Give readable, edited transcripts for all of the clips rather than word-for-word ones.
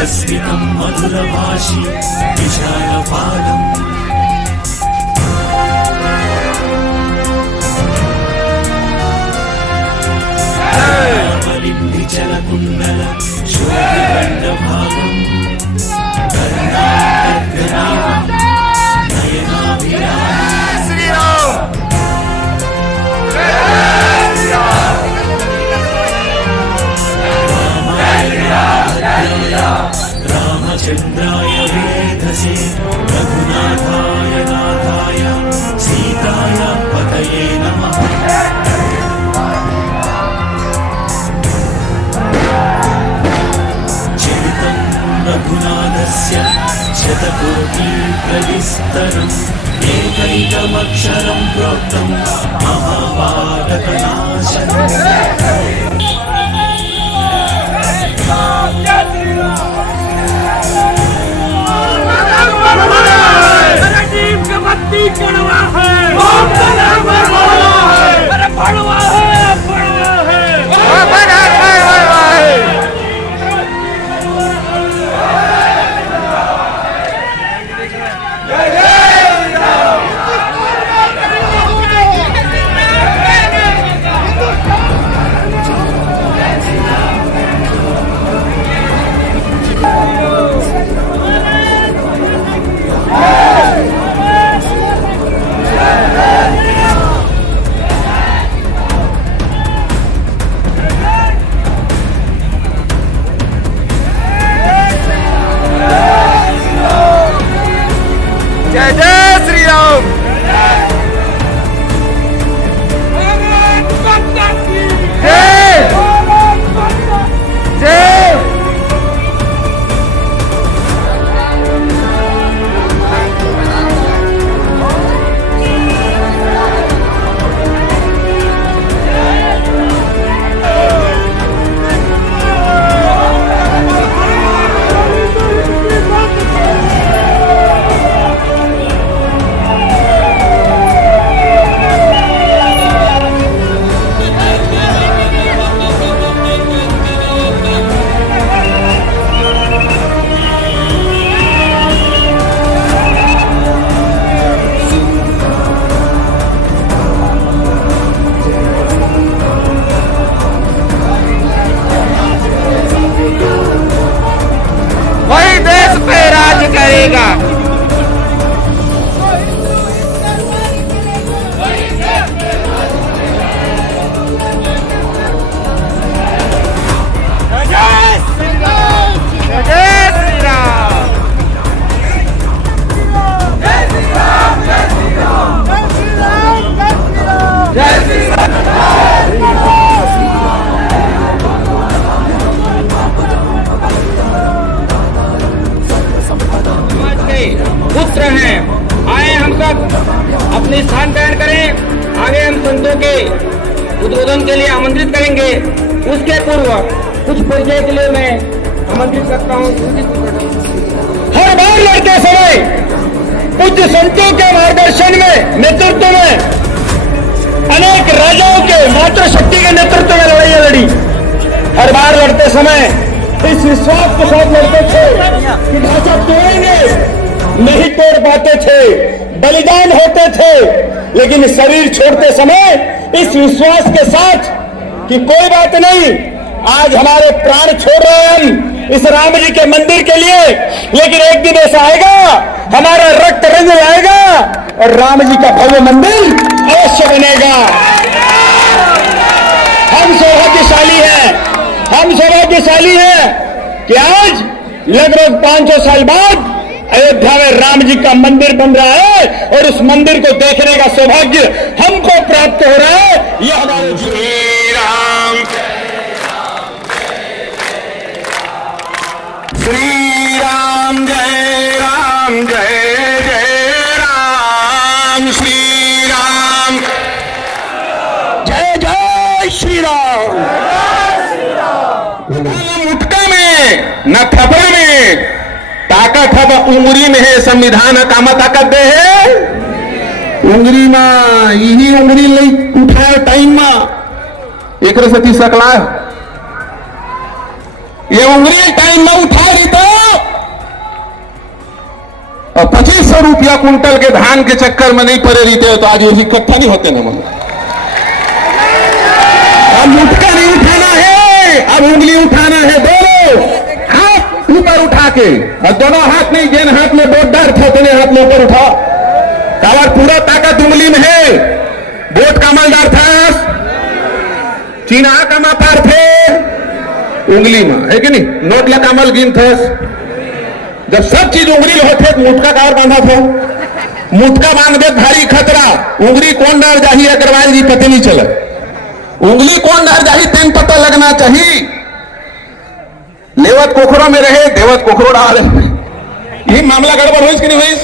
मंदस्मितं मधुरभाषी विशालपादम् चलकुण्डल शोभिखण्डभागम् कर्णाकर्दनीयं रामचन्द्राय वेधसे रघुनाथाय नाथाय सीताय पतये नमः। रघुनाथस्य शतकोटिप्रविस्तरम् एकैकमक्षरं प्रोक्तं महाभारतनाशनम्। जय जय श्री राम। जय जय। करेगा। पुत्र हैं, आए हम सब अपने स्थान ग्रहण करें। आगे हम संतों के उद्बोधन के लिए आमंत्रित करेंगे। उसके पूर्व कुछ परिचय के लिए मैं आमंत्रित करता हूँ। हर बार लड़ते समय पूज्य संतों के मार्गदर्शन में, नेतृत्व में अनेक राजाओं के मातृशक्ति के नेतृत्व में लड़ाइयां लड़ी। हर बार लड़ते समय इस विश्वास के साथ लड़ते थे कि भाषा तोड़ेंगे, नहीं तोड़ पाते थे, बलिदान होते थे, लेकिन शरीर छोड़ते समय इस विश्वास के साथ कि कोई बात नहीं, आज हमारे प्राण छोड़ रहे हैं हम इस राम जी के मंदिर के लिए, लेकिन एक दिन ऐसा आएगा हमारा रक्त रंग आएगा और राम जी का भव्य मंदिर अवश्य बनेगा। हम सौभाग्यशाली हैं कि आज लगभग 500 साल बाद अयोध्या में राम जी का मंदिर बन रहा है और उस मंदिर को देखने का सौभाग्य हमको प्राप्त हो रहा है। यह हमारे श्री राम जय राम जय जय राम श्री राम जय जय श्री राम। मुटका में न थपड़ा में ताकत है, उंगली में है संविधान काम ताकत दे है उंगली में। यही उंगली नहीं उठाए टाइम में एक सती सकला ये उंगली टाइम में उठा रही तो रुपया कुंटल के धान के चक्कर में नहीं पड़े रहते तो आज ये इकट्ठा नहीं होते ना। अब मुटका नहीं उठाना है, अब उंगली उठाना है, दोनों हाथ ऊपर उठा के, और दोनों हाथ नहीं, जिन हाथ में वोट डाल थे उतने हाथ में ऊपर उठा, और पूरा ताकत उंगली में है। वोट का मलदार था, चीना का मापार थे उंगली में, है कि नहीं? नोट ला कमल गिन थे, जब सब चीज उंगली होते मुटका कार बांधा था, मुटका बांध दे भारी खतरा, उंगली कौन डाल जाही अग्रवाल जी पता नहीं चला, उंगली कौन डाल जाही तेन पता लगना चाहिए। लेवत कोखरो में रहे, देवत कोखरो डाल, ये मामला गड़बड़ हो कि नहीं हुई?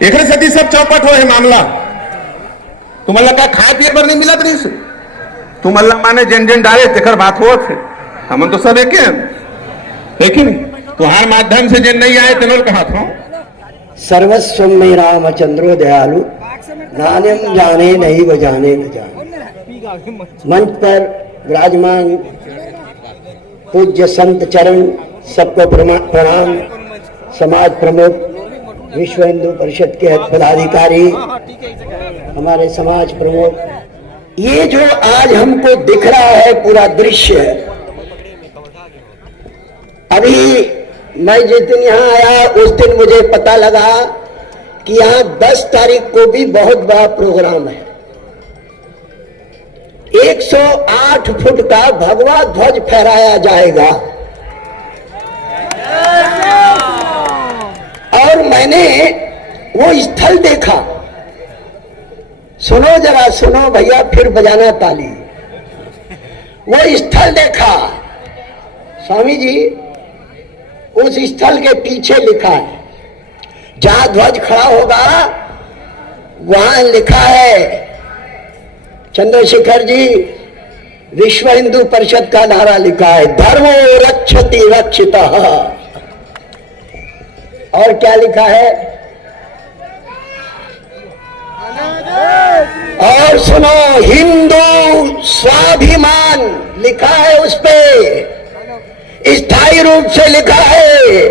एक सती सब चौपट हो है मामला। तुम्हारा का खाए पिए पर नहीं मिला नहीं से, तुम्हारा माने जन जन डाले तेकर बात हो थे, हम तो सब एक हैं, लेकिन तुम्हारे माध्यम से जिन नहीं आए तेनों कहा था सर्वस्व में रामचंद्रो दयालु, नान्यम जाने नहीं बजाने न जाने। मंच पर विराजमान पूज्य संत चरण, सबको प्रणाम। समाज प्रमुख, विश्व हिंदू परिषद के पदाधिकारी, हमारे समाज प्रमुख, ये जो आज हमको दिख रहा है पूरा दृश्य, अभी मैं जिस दिन यहाँ आया उस दिन मुझे पता लगा कि यहाँ 10 तारीख को भी बहुत बड़ा प्रोग्राम है। 108 फुट का भगवा ध्वज फहराया जाएगा। और मैंने वो स्थल देखा, सुनो जरा सुनो भैया, फिर बजाना ताली। वो स्थल देखा स्वामी जी, उस स्थल के पीछे लिखा है, जहां ध्वज खड़ा होगा वहां लिखा है, चंद्रशेखर जी विश्व हिंदू परिषद का नारा लिखा है, धर्मो रक्षति रक्षितः। और क्या लिखा है? और सुनो, हिंदू स्वाभिमान लिखा है, उस पे स्थायी रूप से लिखा है,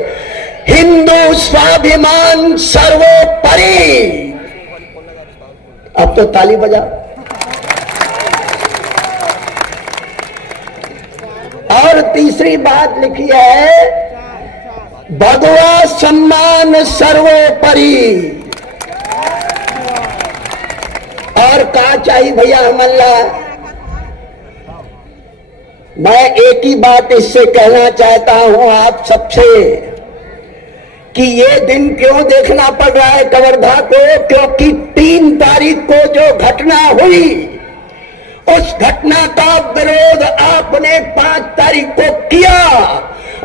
हिंदू स्वाभिमान सर्वोपरि। अब तो ताली बजा। और तीसरी बात लिखी है, भगवा सम्मान सर्वोपरि। और क्या चाहिए भैया हमला? मैं एक ही बात इससे कहना चाहता हूं आप सबसे कि ये दिन क्यों देखना पड़ रहा है कवर्धा को, क्योंकि 3 तारीख को जो घटना हुई, उस घटना का विरोध आपने 5 तारीख को किया,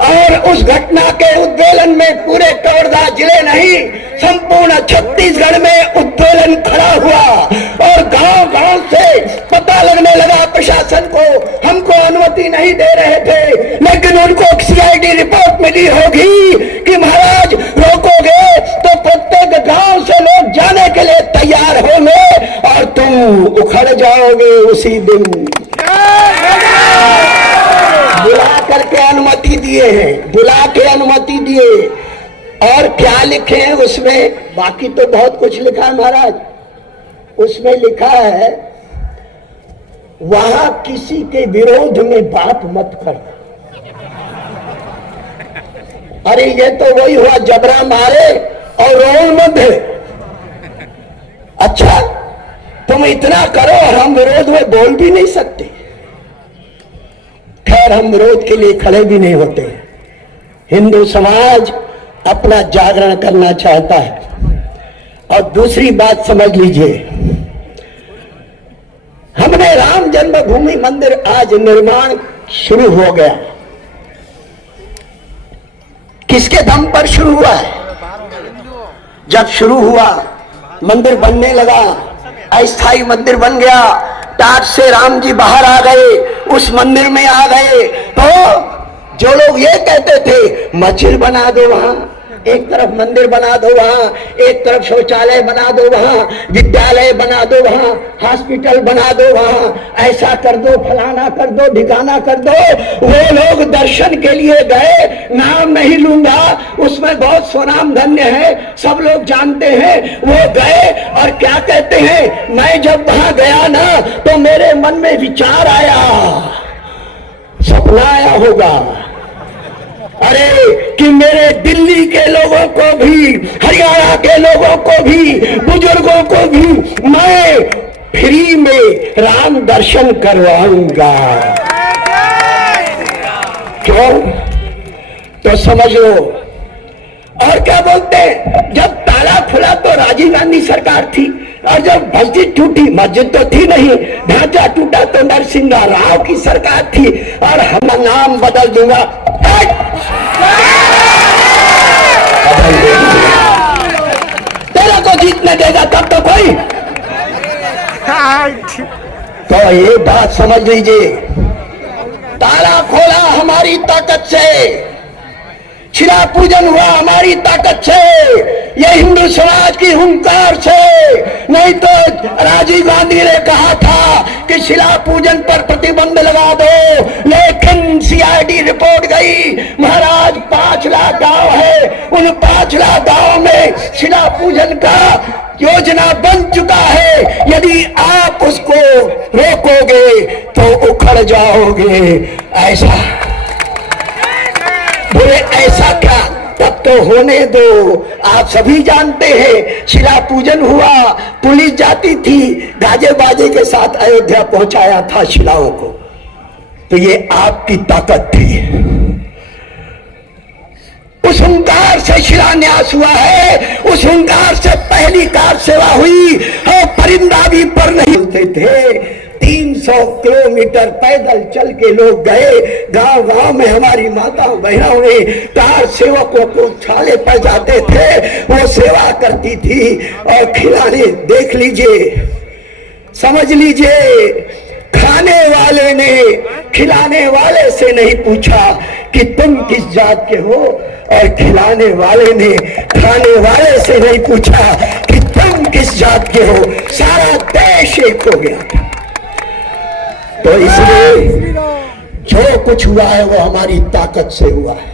और उस घटना के उद्वेलन में पूरे कवर्धा जिले नहीं, संपूर्ण छत्तीसगढ़ में उद्वेलन खड़ा हुआ। और गांव-गांव से पता लगने लगा प्रशासन को, हमको अनुमति नहीं दे रहे थे, लेकिन उनको सीआईडी रिपोर्ट मिली होगी कि महाराज रोकोगे तो प्रत्येक गांव से लोग जाने के लिए तैयार होंगे और तुम उखड़ जाओगे उसी दिन। बुला करके अनुमति दिए हैं, बुला के अनुमति दिए। और क्या लिखे हैं उसमें? बाकी तो बहुत कुछ लिखा है महाराज। उसमें लिखा है, वहां किसी के विरोध में बात मत कर। अरे ये तो वही हुआ, जबरा मारे और रोल मत है। अच्छा, तुम इतना करो और हम विरोध में बोल भी नहीं सकते। खैर, हम विरोध के लिए खड़े भी नहीं होते। हिंदू समाज अपना जागरण करना चाहता है। और दूसरी बात समझ लीजिए, हमने राम जन्मभूमि मंदिर आज निर्माण शुरू हो गया। किसके दम पर शुरू हुआ है? जब शुरू हुआ, मंदिर बनने लगा, अस्थाई मंदिर बन गया, टाट से राम जी बाहर आ गए, उस मंदिर में आ गए, तो जो लोग ये कहते थे मस्जिद बना दो वहां, एक तरफ मंदिर बना दो वहां, एक तरफ शौचालय बना दो वहां, विद्यालय बना दो वहां, हॉस्पिटल बना दो वहां, ऐसा कर दो, फलाना कर दो, ढिकाना कर दो। वो लोग दर्शन के लिए गए, नाम नहीं लूंगा, उसमें बहुत स्वनाम धन्य है, सब लोग जानते हैं। वो गए और क्या कहते हैं, मैं जब वहां गया ना तो मेरे मन में विचार आया, सपना आया होगा, अरे कि मेरे दिल्ली के लोगों को भी, हरियाणा के लोगों को भी, बुजुर्गों को भी मैं फ्री में राम दर्शन करवाऊंगा। क्यों? तो समझ लो। और क्या बोलते हैं, जब ताला खुला तो राजीव गांधी सरकार थी, और जब मस्जिद टूटी, मस्जिद तो थी नहीं, ढांचा टूटा तो नरसिंह राव की सरकार थी, और हम नाम बदल दूंगा। तेरा को जीतने देगा तब तो कोई। तो ये बात समझ लीजिए, ताला खोला हमारी ताकत से, शिला पूजन हुआ हमारी ताकत से, ये हिंदू समाज की हुंकार से। नहीं तो राजीव गांधी ने कहा था कि शिला पूजन पर प्रतिबंध लगा दो, लेकिन सीआईडी रिपोर्ट गई, महाराज 5 लाख गांव है, उन 5 लाख गांव में शिला पूजन का योजना बन चुका है। यदि आप उसको रोकोगे तो उखड़ जाओगे। ऐसा बोले, ऐसा क्या? तब तो होने दो। आप सभी जानते हैं, शिला पूजन हुआ, पुलिस जाती थी, गाजे बाजे के साथ अयोध्या पहुंचाया था शिलाओं को। तो ये आपकी ताकत थी। उस हुंकार से शिलान्यास हुआ है, उस हुंकार से पहली कार सेवा हुई। और परिंदा भी पर नहीं होते थे। 300 किलोमीटर पैदल चल के लोग गए, गांव गांव में हमारी माताओं बहनों ने कार सेवकों को छाले पर जाते थे, वो सेवा करती थी। और खिलाने, देख लीजिए, समझ लीजिए, खाने वाले ने खिलाने वाले से नहीं पूछा कि तुम किस जात के हो, और खिलाने वाले ने खाने वाले से नहीं पूछा कि तुम किस जात के हो। सारा देश एक हो गया। तो इसलिए जो कुछ हुआ है वो हमारी ताकत से हुआ है।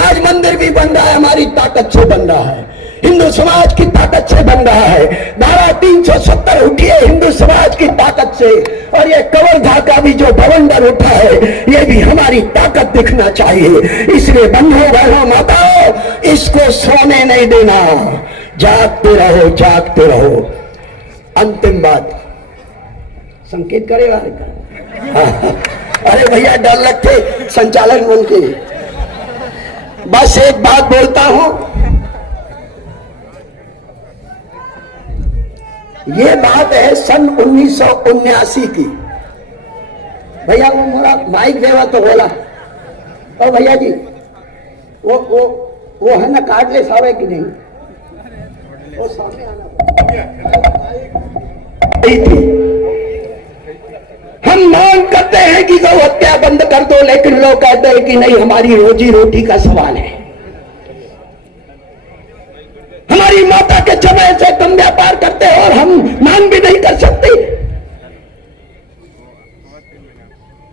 आज मंदिर भी बन रहा है, हमारी ताकत से बन रहा है, हिंदू समाज की ताकत से बन रहा है। धारा 370 उठी है हिंदू समाज की ताकत से। और ये कवर्धा का भी जो बवंडर उठा है, ये भी हमारी ताकत दिखना चाहिए। इसलिए बंधुओं बहनों माताओं, इसको सोने नहीं देना, जागते रहो, जागते रहो। अंतिम बात, संकेत करेगा। अरे भैया डर लगते संचालन बोल के। बस एक बात बोलता हूं, ये बात है सन 1979 की। भैया वो मेरा माइक देवा तो बोला, और भैया जी वो है ना, कार्डलेस आवे कि नहीं, वो सामने आना थी। हम मांग करते हैं कि गौ हत्या बंद कर दो, लेकिन लोग कहते हैं कि नहीं, हमारी रोजी रोटी का सवाल है, हमारी माता के चमड़े से कम व्यापार करते हैं और हम मांग भी नहीं कर सकते।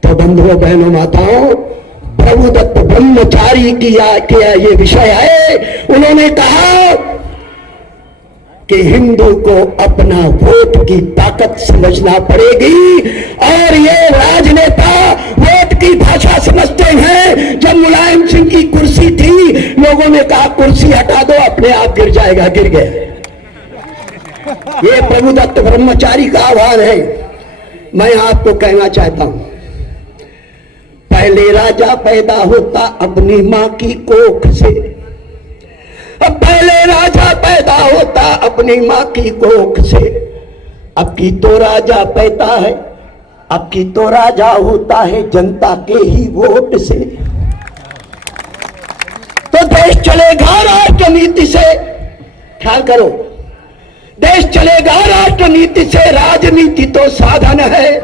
तो बंधुओं बहनों माताओं, प्रभुदत्त ब्रह्मचारी की ये विषय है। उन्होंने कहा कि हिंदू को अपना वोट की ताकत समझना पड़ेगी। और ये राजनेता वोट की भाषा समझते हैं। जब मुलायम सिंह की कुर्सी थी, लोगों ने कहा कुर्सी हटा दो, अपने आप गिर जाएगा, गिर गए। ये प्रभुदत्त ब्रह्मचारी का आह्वान है। मैं आपको कहना चाहता हूं, पहले राजा पैदा होता अपनी मां की कोख से, अब पहले राजा पैदा होता अपनी मां की कोख से, अब की तो राजा पैदा है, अब की तो राजा होता है जनता के ही वोट से। तो देश चलेगा राष्ट्रनीति से, ख्याल करो, देश चलेगा राष्ट्रनीति से। राजनीति तो साधन है,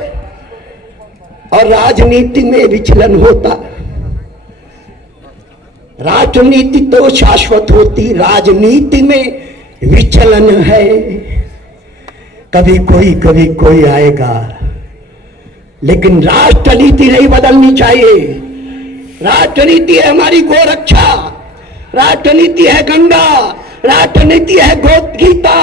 और राजनीति में विचलन होता। राजनीति तो शाश्वत होती, राजनीति में विचलन है। कभी कोई आएगा, लेकिन राष्ट्रनीति नहीं बदलनी चाहिए। राष्ट्रनीति है हमारी गोरक्षा, राष्ट्रनीति है गंगा, राष्ट्रनीति है गीता,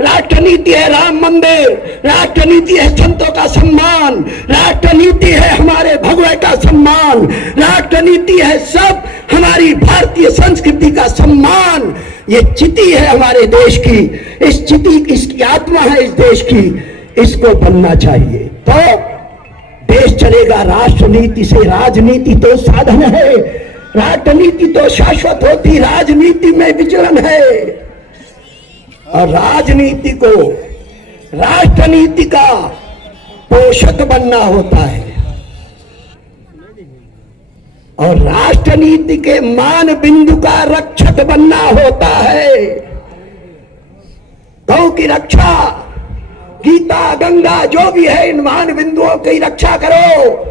राष्ट्रनीति है राम मंदिर, राष्ट्रनीति है संतों का सम्मान, राष्ट्रनीति है हमारे भगवे का सम्मान, राष्ट्रनीति है सब हमारी भारतीय संस्कृति का सम्मान। ये चिति है हमारे देश की, इस चिति इसकी आत्मा है इस देश की, इसको बनना चाहिए तो देश चलेगा। राष्ट्रनीति से, राजनीति तो साधन है, राष्ट्रनीति तो शाश्वत होती, राजनीति में विचलन है। और राजनीति को राष्ट्रनीति का पोषक बनना होता है और राष्ट्रनीति के मान बिंदु का रक्षक बनना होता है। गौ की रक्षा, गीता, गंगा जो भी है, इन मान बिंदुओं की रक्षा करो।